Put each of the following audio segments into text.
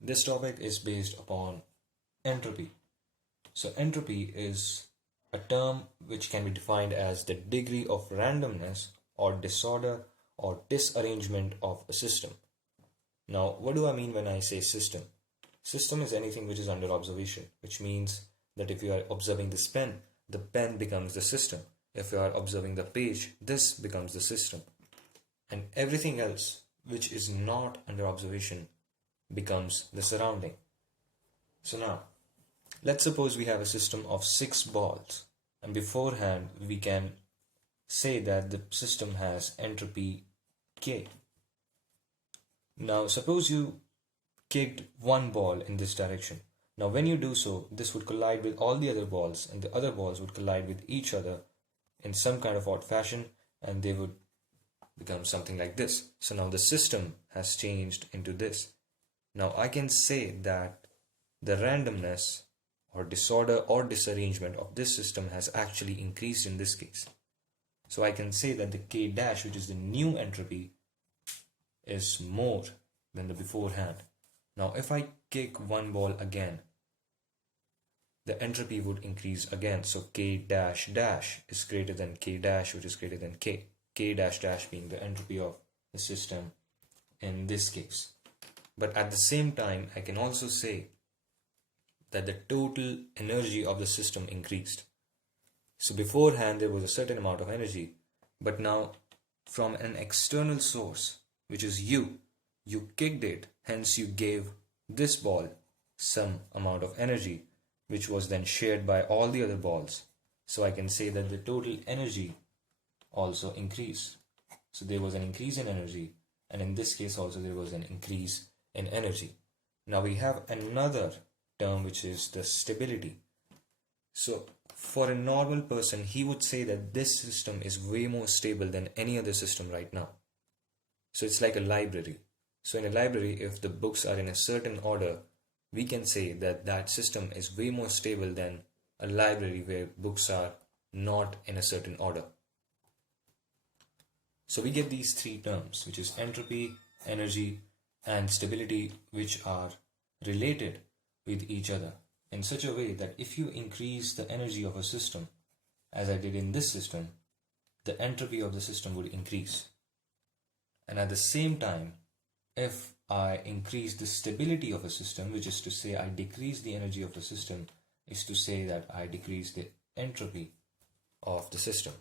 This topic is based upon entropy. So, entropy is a term which can be defined as the degree of randomness or disorder or disarrangement of a system. Now, what do I mean when I say system? System is anything which is under observation, which means that if you are observing this pen, the pen becomes the system. If you are observing the page, this becomes the system. And everything else which is not under observation becomes the surrounding. So now, let's suppose we have a system of 6 balls, and beforehand we can say that the system has entropy K. Now, suppose you kicked one ball in this direction. Now, when you do so, this would collide with all the other balls, and the other balls would collide with each other in some kind of odd fashion, and they would become something like this. So now the system has changed into this. Now I can say that the randomness or disorder or disarrangement of this system has actually increased in this case. So I can say that the K dash, which is the new entropy, is more than the beforehand. Now if I kick one ball again, the entropy would increase again. So K dash dash is greater than K dash, which is greater than K. K dash dash being the entropy of the system in this case. But at the same time, I can also say that the total energy of the system increased. So beforehand there was a certain amount of energy, but now from an external source, which is you kicked it, hence you gave this ball some amount of energy, which was then shared by all the other balls. So I can say that the total energy also increased. So there was an increase in energy, and in this case also there was an increase in energy. Now we have another term which is the stability. So for a normal person, he would say that this system is way more stable than any other system right now. So it's like a library. So in a library, if the books are in a certain order, we can say that that system is way more stable than a library where books are not in a certain order. So we get these three terms, which is entropy, energy, and stability, which are related with each other in such a way that if you increase the energy of a system, as I did in this system, the entropy of the system would increase. And at the same time, if I increase the stability of a system, which is to say I decrease the energy of the system, is to say that I decrease the entropy of the system.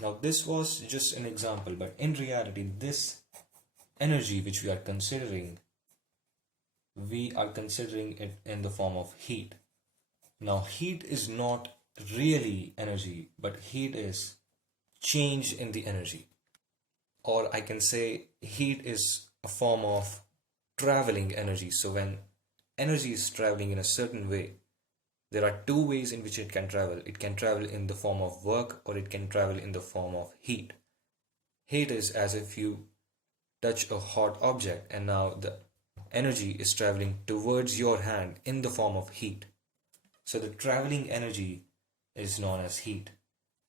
Now this was just an example, but in reality this energy which we are considering it in the form of heat. Now heat is not really energy, but heat is change in the energy. Or I can say heat is a form of traveling energy. So when energy is traveling in a certain way, there are two ways in which it can travel. It can travel in the form of work, or it can travel in the form of heat. Heat is as if you touch a hot object and now the energy is traveling towards your hand in the form of heat. So the traveling energy is known as heat.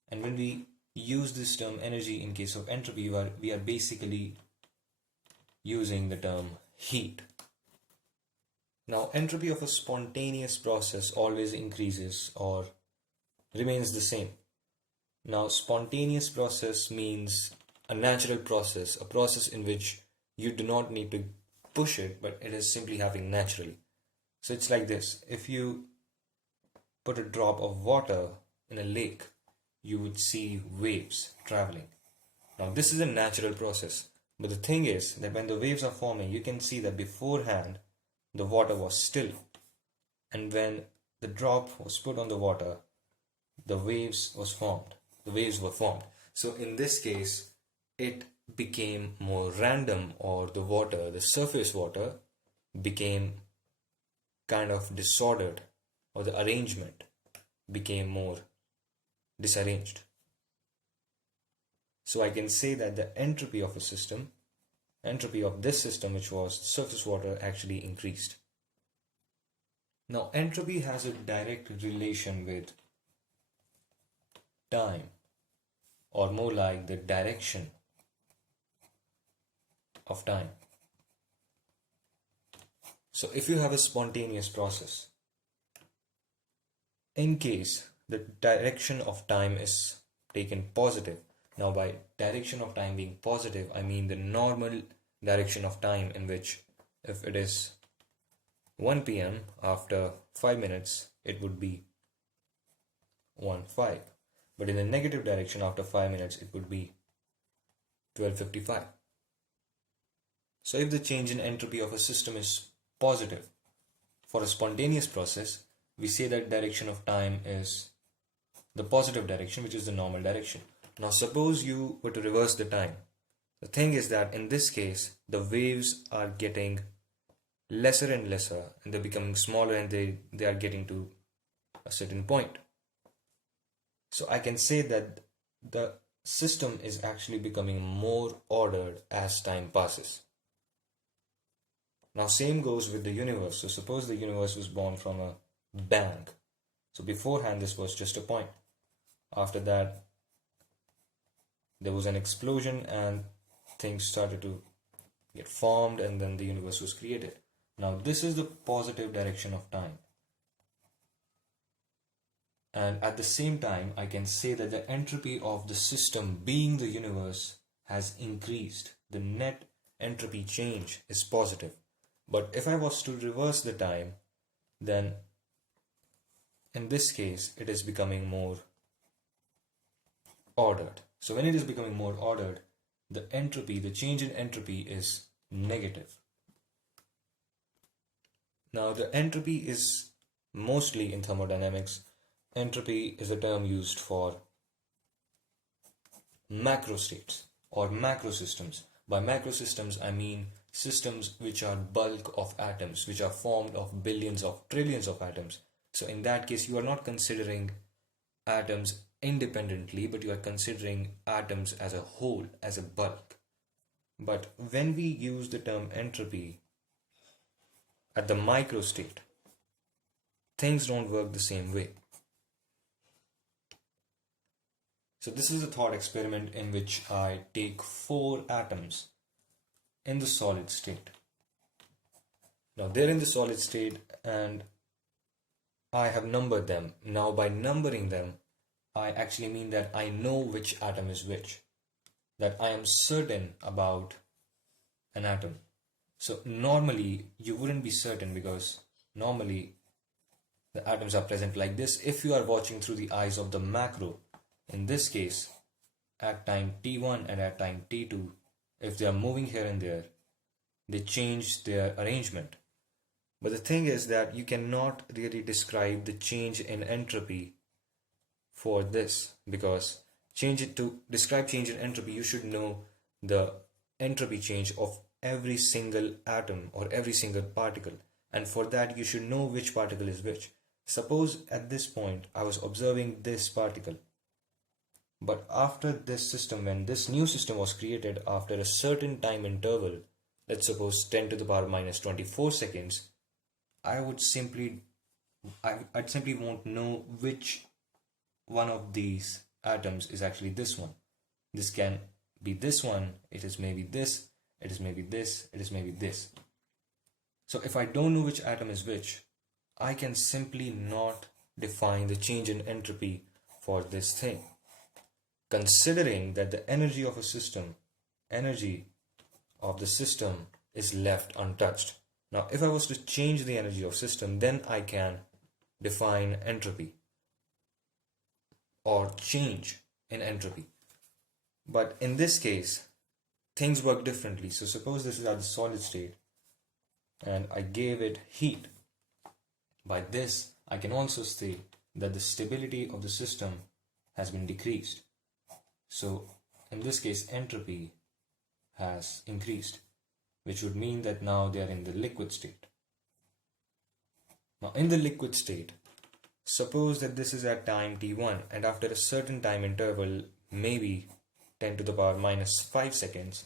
And when we use this term energy in case of entropy, we are basically using the term heat. Now, entropy of a spontaneous process always increases or remains the same. Now, spontaneous process means a natural process, a process in which you do not need to push it, but it is simply happening naturally. So it's like this. If you put a drop of water in a lake, you would see waves traveling. Now, this is a natural process. But the thing is that when the waves are forming, you can see that beforehand, the water was still, and when the drop was put on the water, the waves were formed. So in this case, it became more random, or the surface water became kind of disordered, or the arrangement became more disarranged. So I can say that the entropy of this system, which was surface water, actually increased. Now, entropy has a direct relation with time, or more like the direction of time. So if you have a spontaneous process, in case the direction of time is taken positive, now by direction of time being positive, I mean the normal direction of time, in which if it is 1 p.m. after 5 minutes, it would be 1:05. But in the negative direction after 5 minutes, it would be 12:55. So if the change in entropy of a system is positive for a spontaneous process, we say that direction of time is the positive direction, which is the normal direction. Now suppose you were to reverse the time. The thing is that in this case, the waves are getting lesser and lesser, and they're becoming smaller, and they are getting to a certain point. So I can say that the system is actually becoming more ordered as time passes. Now same goes with the universe. So suppose the universe was born from a bang. So beforehand this was just a point. After that there was an explosion and things started to get formed, and then the universe was created. Now this is the positive direction of time. And at the same time, I can say that the entropy of the system, being the universe, has increased. The net entropy change is positive. But if I was to reverse the time, then in this case, it is becoming more ordered. So when it is becoming more ordered, the entropy, the change in entropy is negative. Now the entropy is mostly in thermodynamics. Entropy is a term used for macro states or macro systems. By macro systems, I mean systems which are bulk of atoms, which are formed of billions of trillions of atoms. So in that case, you are not considering atoms independently, but you are considering atoms as a whole, as a bulk. But when we use the term entropy at the micro state, things don't work the same way. So this is a thought experiment in which I take 4 atoms in the solid state. Now they're in the solid state and I have numbered them. Now by numbering them, I actually mean that I know which atom is which. That I am certain about an atom. So normally you wouldn't be certain, because normally the atoms are present like this if you are watching through the eyes of the macro. In this case, at time t1 and at time t2, if they are moving here and there, they change their arrangement. But the thing is that you cannot really describe the change in entropy for this, because to describe change in entropy, you should know the entropy change of every single atom or every single particle, and for that you should know which particle is which. Suppose at this point I was observing this particle, but after this system, when this new system was created after a certain time interval, let's suppose 10 to the power minus 24 seconds, I'd simply won't know which one of these atoms is actually this one. This can be this one, it is maybe this, it is maybe this, it is maybe this. So if I don't know which atom is which, I can simply not define the change in entropy for this thing. Considering that the energy of the system is left untouched. Now if I was to change the energy of system, then I can define entropy or change in entropy. But in this case, things work differently. So suppose this is at the solid state and I gave it heat. By this, I can also say that the stability of the system has been decreased. So in this case, entropy has increased, which would mean that now they are in the liquid state. Now in the liquid state, suppose that this is at time t1 and after a certain time interval, maybe 10 to the power minus 5 seconds,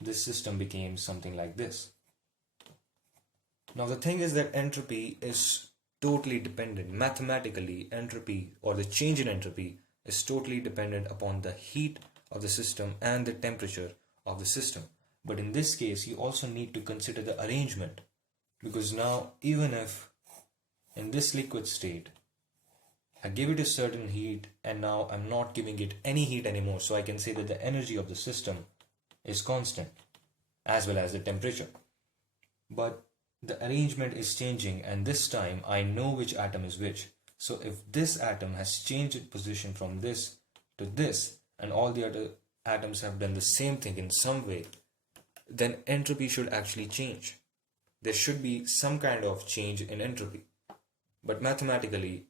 this system became something like this. Now the thing is that entropy is totally dependent. Mathematically, entropy or the change in entropy is totally dependent upon the heat of the system and the temperature of the system. But in this case, you also need to consider the arrangement because now even if in this liquid state I give it a certain heat and now I'm not giving it any heat anymore, so I can say that the energy of the system is constant as well as the temperature. But the arrangement is changing, and this time I know which atom is which. So if this atom has changed its position from this to this, and all the other atoms have done the same thing in some way, then entropy should actually change. There should be some kind of change in entropy. But mathematically,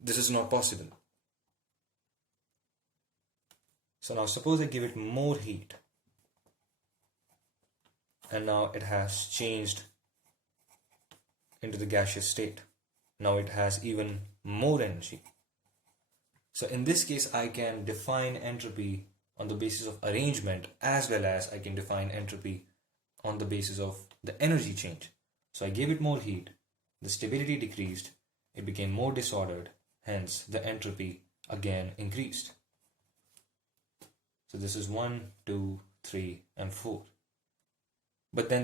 this is not possible. So now suppose I give it more heat, and now it has changed into the gaseous state. Now it has even more energy. So in this case, I can define entropy on the basis of arrangement, as well as I can define entropy on the basis of the energy change. So I gave it more heat, the stability decreased, it became more disordered, hence the entropy again increased. So this is 1, 2, 3, and 4. But then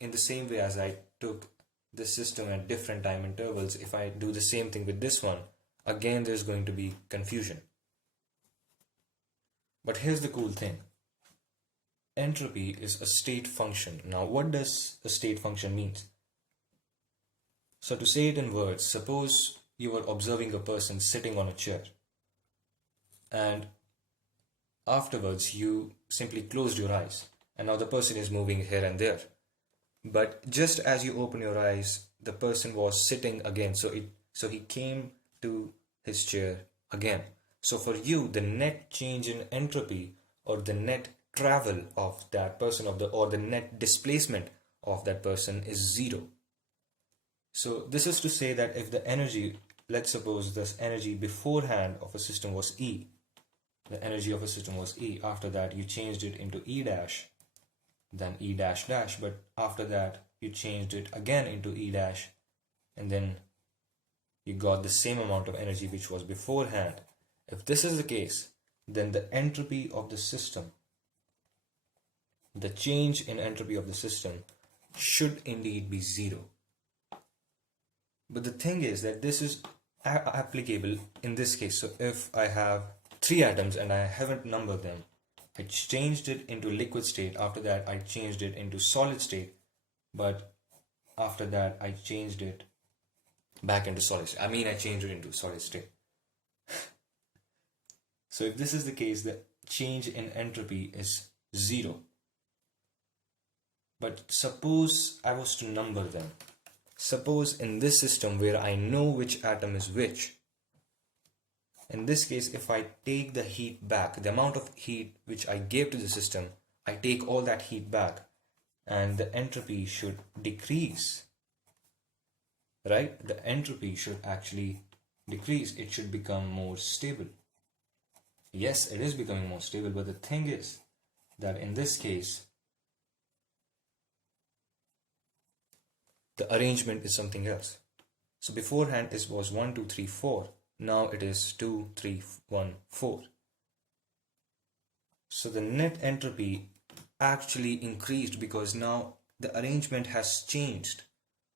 in the same way as I took the system at different time intervals, if I do the same thing with this one, again there's going to be confusion. But here's the cool thing. Entropy is a state function. Now what does a state function mean? So to say it in words, suppose you were observing a person sitting on a chair, and afterwards you simply closed your eyes, and now the person is moving here and there. But just as you open your eyes, the person was sitting again, so he came to his chair again. So for you, the net change in entropy, or the net travel of that person, or the net displacement of that person, is 0. So this is to say that if the energy, let's suppose this energy beforehand of a system was E, the energy of a system was E, after that you changed it into E dash, then E dash dash, but after that you changed it again into E dash, and then you got the same amount of energy which was beforehand. If this is the case, then the entropy of the system, the change in entropy of the system, should indeed be 0. But the thing is that this is applicable in this case. So if I have 3 atoms and I haven't numbered them, I changed it into liquid state, after that I changed it into solid state, but after that I changed it back into solid state. I changed it into solid state. So if this is the case, the change in entropy is 0. But suppose I was to number them. Suppose in this system where I know which atom is which, in this case, if I take the heat back, the amount of heat which I gave to the system, I take all that heat back, and the entropy should decrease. Right? The entropy should actually decrease. It should become more stable. Yes, it is becoming more stable, but the thing is that in this case, the arrangement is something else. So beforehand it was 1, 2, 3, 4. Now it is 2, 3, 1, 4. So the net entropy actually increased because now the arrangement has changed.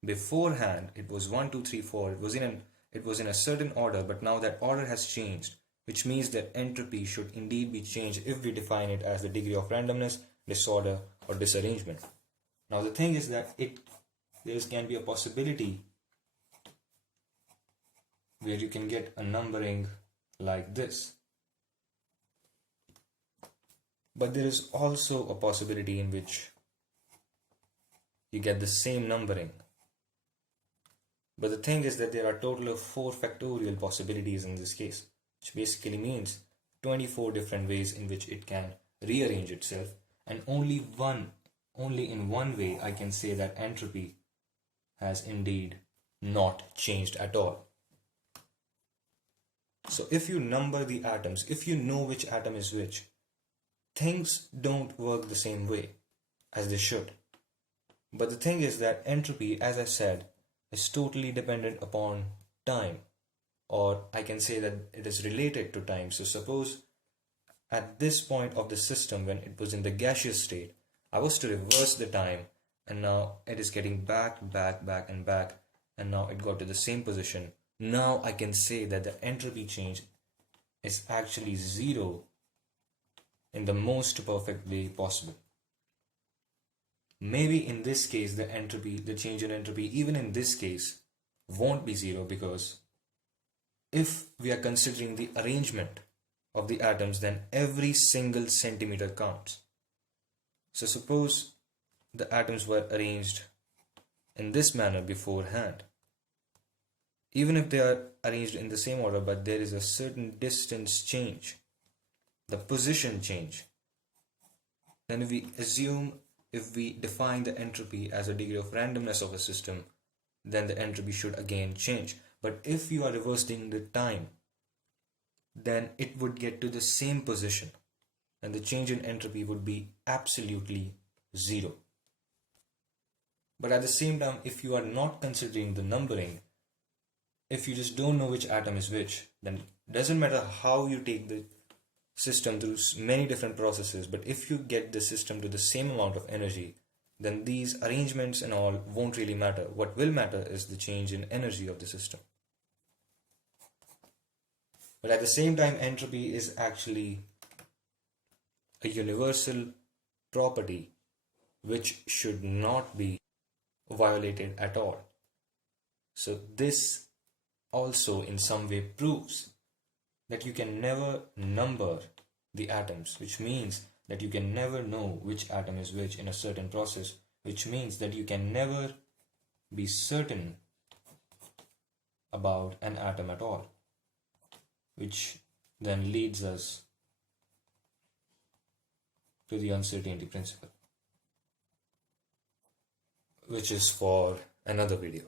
Beforehand it was 1, 2, 3, 4. It was in a certain order, but now that order has changed, which means that entropy should indeed be changed if we define it as the degree of randomness, disorder, or disarrangement. Now the thing is that there can be a possibility where you can get a numbering like this. But there is also a possibility in which you get the same numbering. But the thing is that there are a total of 4 factorial possibilities in this case, which basically means 24 different ways in which it can rearrange itself, and only in one way I can say that entropy has indeed not changed at all. So if you number the atoms, if you know which atom is which, things don't work the same way as they should. But the thing is that entropy, as I said, is totally dependent upon time, or I can say that it is related to time. So suppose at this point of the system when it was in the gaseous state, I was to reverse the time and now it is getting back, and back, and now it got to the same position. Now I can say that the entropy change is actually zero in the most perfect way possible. Maybe in this case, the change in entropy, even in this case, won't be zero, because if we are considering the arrangement of the atoms, then every single centimeter counts. So suppose the atoms were arranged in this manner beforehand. Even if they are arranged in the same order, but there is a certain distance change, the position change, then if we define the entropy as a degree of randomness of a system, then the entropy should again change. But if you are reversing the time, then it would get to the same position, and the change in entropy would be absolutely zero. But at the same time, if you are not considering the numbering, if you just don't know which atom is which, then it doesn't matter how you take the system through many different processes, but if you get the system to the same amount of energy, then these arrangements and all won't really matter. What will matter is the change in energy of the system. But at the same time, entropy is actually a universal property which should not be violated at all. So this also in some way proves that you can never number the atoms, which means that you can never know which atom is which in a certain process, which means that you can never be certain about an atom at all, which then leads us to the uncertainty principle, which is for another video.